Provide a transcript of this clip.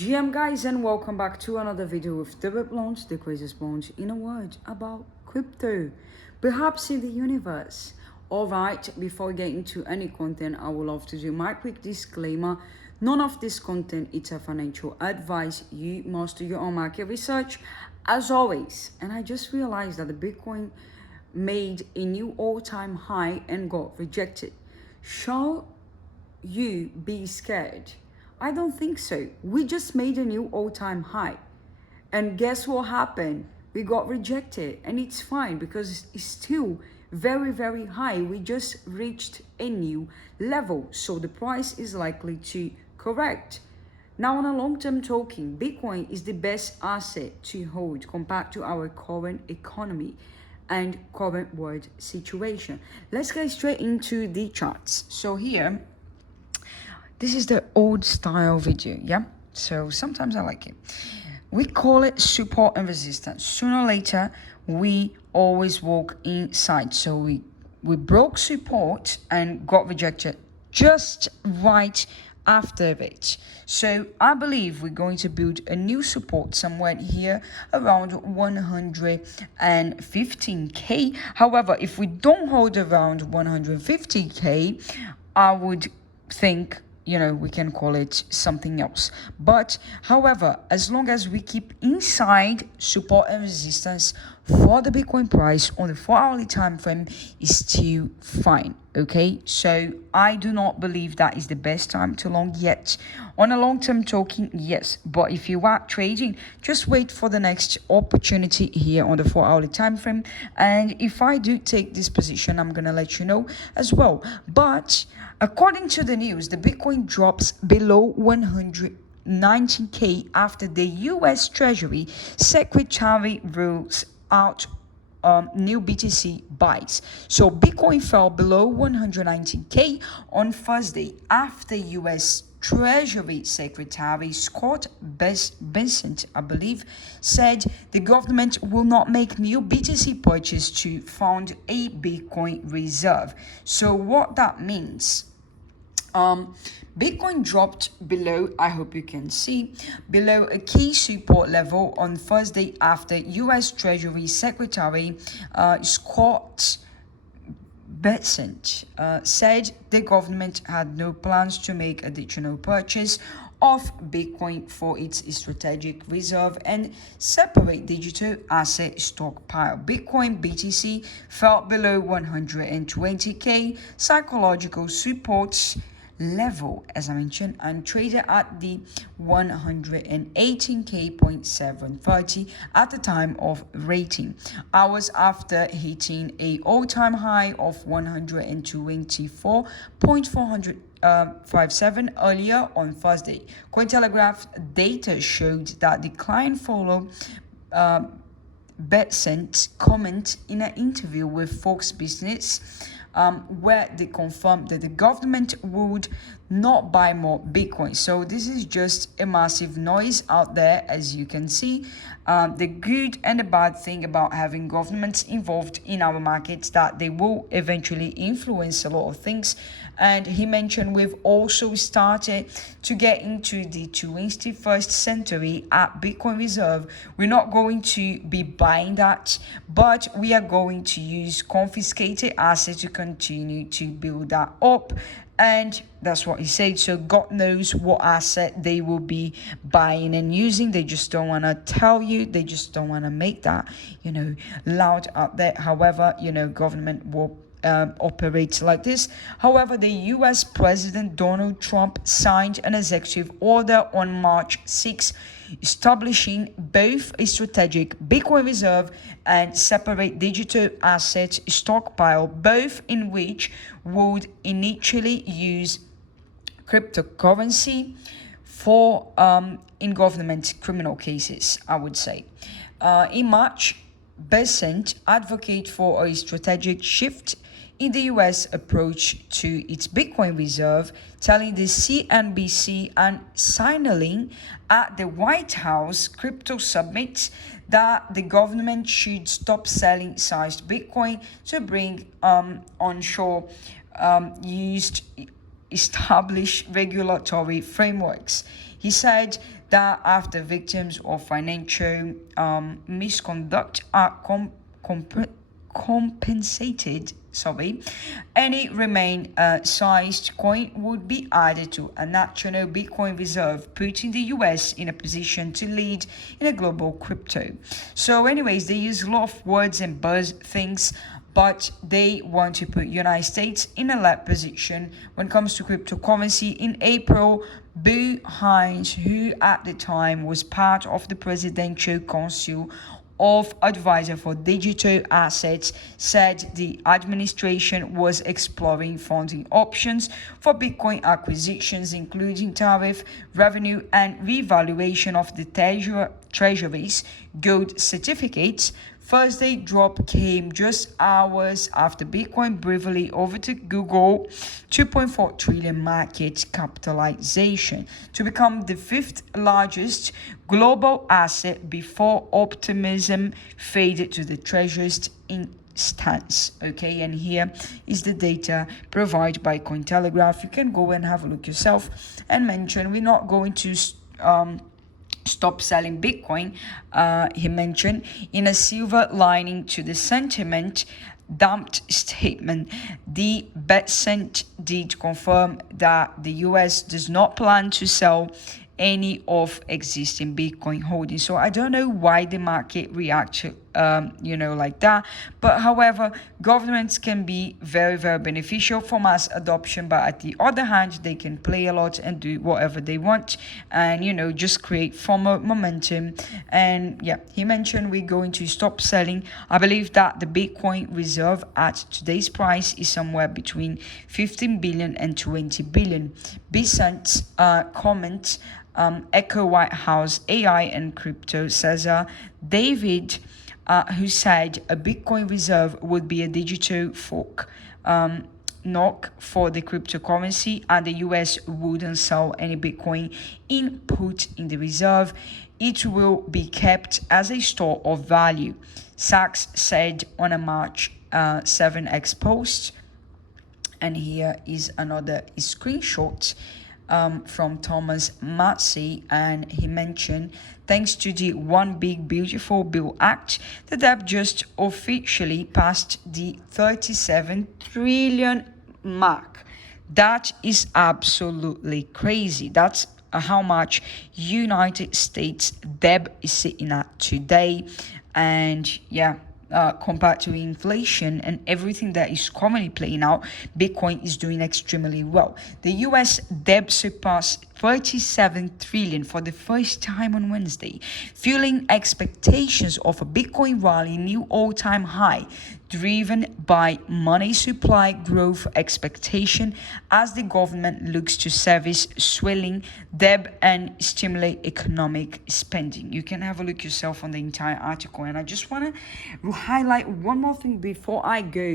GM guys, and welcome back to another video with THEBITBLOND, the craziest blonde in a word about crypto, perhaps in the universe. Alright, before we get into any content, I would love to do my quick disclaimer. None of this content is a financial advice. You must do your own market research as always. And I just realized that the Bitcoin made a new all-time high and got rejected. Shall you be scared? I don't think so. We just made a new all-time high. And guess what happened? We got rejected, and it's fine because it's still very, very high. We just reached a new level. So the price is likely to correct. Now, on a long-term talking, Bitcoin is the best asset to hold compared to our current economy and current world situation. Let's get straight into the charts. So here, this is the old style video, yeah? So sometimes I like it. We call it support and resistance. Sooner or later, we always walk inside. So we broke support and got rejected just right after it. So I believe we're going to build a new support somewhere here around 115k. However, if we don't hold around 150k, I would think, we can call it something else. But however, as long as we keep inside support and resistance for the Bitcoin price on the 4-hourly time frame, is still fine. Okay, so I do not believe that is the best time to long yet. On a long-term talking, yes, but if you are trading, just wait for the next opportunity here on the 4-hourly time frame. And if I do take this position, I'm gonna let you know as well. But according to the news, the Bitcoin drops below 119k after the US Treasury Secretary rules out new BTC buys. So Bitcoin fell below 119k on Thursday after US Treasury Secretary Scott Bessent, I believe, said the government will not make new BTC purchase to fund a Bitcoin reserve. So what that means, Bitcoin dropped below, I hope you can see, below a key support level on Thursday after US Treasury Secretary Scott Bessent said the government had no plans to make additional purchase of Bitcoin for its strategic reserve and separate digital asset stockpile. Bitcoin BTC fell below 120k psychological supports level, as I mentioned, and traded at the 118k.730 at the time of rating, hours after hitting a all-time high of 124.457 earlier on Thursday. Cointelegraph data showed that decline followed Bessent's comment in an interview with Fox Business, where they confirmed that the government would not buy more Bitcoin. So this is just a massive noise out there, as you can see. The good and the bad thing about having governments involved in our markets, that they will eventually influence a lot of things. And he mentioned we've also started to get into the 21st century at Bitcoin Reserve. We're not going to be buying that, but we are going to use confiscated assets to continue to build that up. And that's what he said. So God knows what asset they will be buying and using. They just don't want to tell you. They just don't want to make that, loud out there. However, government will operates like this. However, the US President Donald Trump signed an executive order on March 6, establishing both a strategic Bitcoin reserve and separate digital asset stockpile, both in which would initially use cryptocurrency for in government criminal cases, I would say. In March, Bessent advocated for a strategic shift in the US approach to its Bitcoin reserve, telling the CNBC and signaling at the White House Crypto Summit that the government should stop selling sized Bitcoin to bring onshore used established regulatory frameworks. He said that after victims of financial misconduct are compensated, any remain sized coin would be added to a national Bitcoin reserve, putting the US in a position to lead in a global crypto. So anyways, they use a lot of words and buzz things, but they want to put United States in a led position when it comes to cryptocurrency. In April, Boo Hines, who at the time was part of the Presidential Council of Advisor for Digital Assets, said the administration was exploring funding options for Bitcoin acquisitions, including tariff, revenue, and revaluation of the Treasury's gold certificates. Thursday drop came just hours after Bitcoin briefly overtook Google 2.4 trillion market capitalization to become the fifth largest global asset before optimism faded to the treasury's instance. Okay, and here is the data provided by Cointelegraph. You can go and have a look yourself and mention we're not going to stop selling Bitcoin, he mentioned, in a silver lining to the sentiment dumped statement. The BitCent did confirm that the US does not plan to sell any of existing Bitcoin holdings. So I don't know why the market reacted like that, but however, governments can be very, very beneficial for mass adoption, but at the other hand, they can play a lot and do whatever they want and just create FOMO momentum. And yeah, he mentioned we're going to stop selling. I believe that the Bitcoin reserve at today's price is somewhere between 15 billion and 20 billion. BitCent's comment echo White House AI and crypto Cesar David, who said a Bitcoin reserve would be a digital fork knock for the cryptocurrency, and the US wouldn't sell any Bitcoin input in the reserve. It will be kept as a store of value, Sachs said on a March 7X post. And here is another screenshot from Thomas Massey, and he mentioned, thanks to the One Big Beautiful Bill Act, the debt just officially passed the 37 trillion mark. That is absolutely crazy. That's how much United States debt is sitting at today. And yeah, compared to inflation and everything that is commonly playing out, Bitcoin is doing extremely well. The US debt surpassed 37 trillion for the first time on Wednesday, fueling expectations of a Bitcoin rally new all-time high, driven by money supply growth expectation as the government looks to service swelling debt and stimulate economic spending. You can have a look yourself on the entire article, and I just want to highlight one more thing before I go.